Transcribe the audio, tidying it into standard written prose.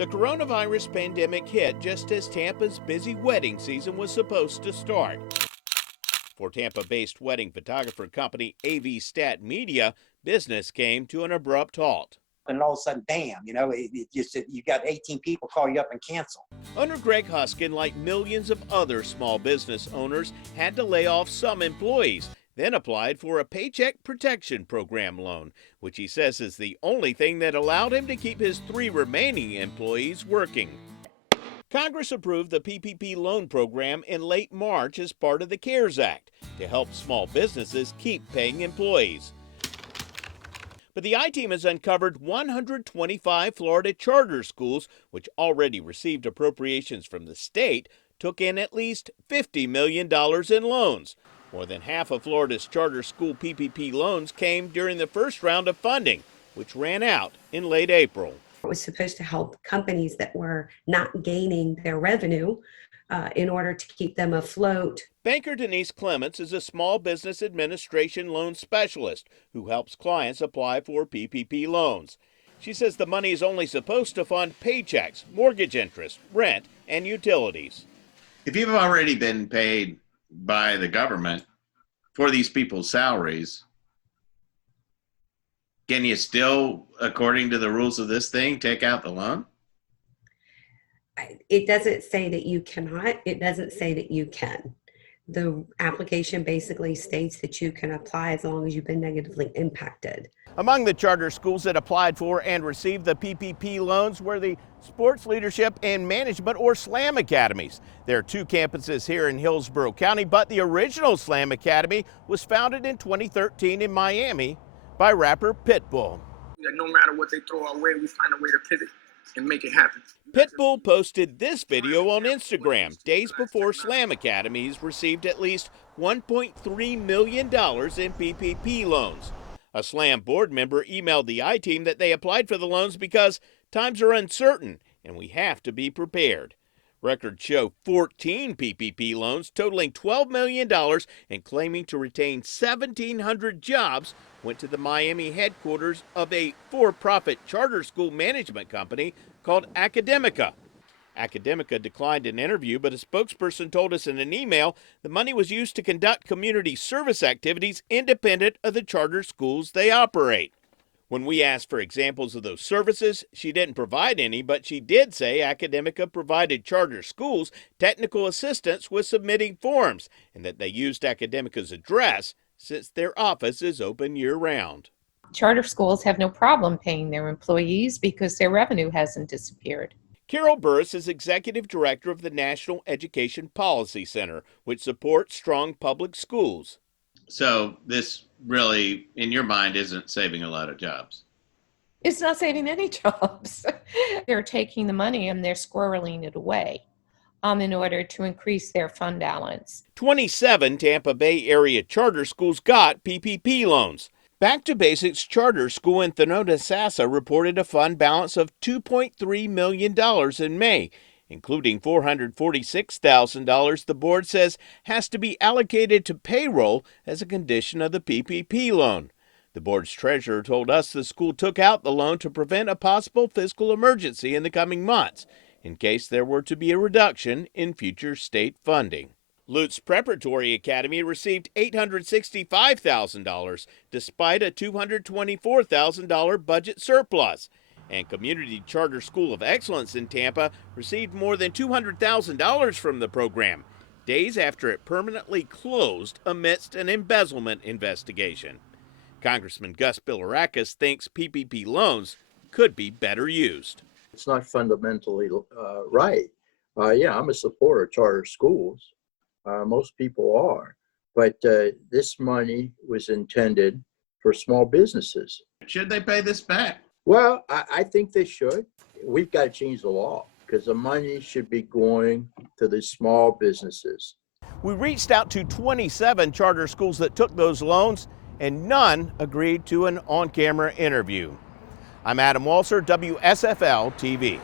The coronavirus pandemic hit just as Tampa's busy wedding season was supposed to start. For Tampa-based wedding photographer company AV Stat Media, business came to an abrupt halt. And all of a sudden, bam, it just, you got 18 people call you up and cancel. Owner Greg Huskin, like millions of other small business owners, had to lay off some employees, then applied for a Paycheck Protection Program loan, which he says is the only thing that allowed him to keep his 3 remaining employees working. Congress approved the PPP loan program in late March as part of the CARES Act to help small businesses keep paying employees. But the I-Team has uncovered 125 Florida charter schools, which already received appropriations from the state, took in at least $50 million in loans. More than half of Florida's charter school PPP loans came during the first round of funding, which ran out in late April. It was supposed to help companies that were not gaining their revenue in order to keep them afloat. Banker Denise Clements is a small business administration loan specialist who helps clients apply for PPP loans. She says the money is only supposed to fund paychecks, mortgage interest, rent, and utilities. If you've already been paid by the government for these people's salaries, can you still, according to the rules of this thing, take out the loan? It doesn't say that you cannot. It doesn't say that you can. The application basically states that you can apply as long as you've been negatively impacted. Among the charter schools that applied for and received the PPP loans were the Sports Leadership and Management, or SLAM Academies. There are 2 campuses here in Hillsborough County, but the original SLAM Academy was founded in 2013 in Miami by rapper Pitbull. That no matter what they throw our way, we find a way to pivot and make it happen. Pitbull posted this video on Instagram days before SLAM Academies received at least $1.3 million in PPP loans. A SLAM board member emailed the I-Team that they applied for the loans because times are uncertain and we have to be prepared. Records show 14 PPP loans totaling $12 million and claiming to retain 1,700 jobs went to the Miami headquarters of a for-profit charter school management company called Academica. Academica declined an interview, but a spokesperson told us in an email the money was used to conduct community service activities independent of the charter schools they operate. When we asked for examples of those services, she didn't provide any, but she did say Academica provided charter schools technical assistance with submitting forms and that they used Academica's address since their office is open year-round. Charter schools have no problem paying their employees because their revenue hasn't disappeared. Carol Burris is executive director of the National Education Policy Center, which supports strong public schools. So this really, in your mind, isn't saving a lot of jobs. It's not saving any jobs. They're taking the money and they're squirreling it away in order to increase their fund balance. 27 Tampa Bay area charter schools got PPP loans. Back to Basics Charter School in Thanota-Sassa reported a fund balance of $2.3 million in May, including $446,000 the board says has to be allocated to payroll as a condition of the PPP loan. The board's treasurer told us the school took out the loan to prevent a possible fiscal emergency in the coming months, in case there were to be a reduction in future state funding. Lutz Preparatory Academy received $865,000 despite a $224,000 budget surplus. And Community Charter School of Excellence in Tampa received more than $200,000 from the program, days after it permanently closed amidst an embezzlement investigation. Congressman Gus Bilirakis thinks PPP loans could be better used. It's not fundamentally right. Yeah, I'm a supporter of charter schools. Most people are. But this money was intended for small businesses. Should they pay this back? Well, I think they should. We've got to change the law because the money should be going to the small businesses. We reached out to 27 charter schools that took those loans, and none agreed to an on-camera interview. I'm Adam Walser, WSFL TV.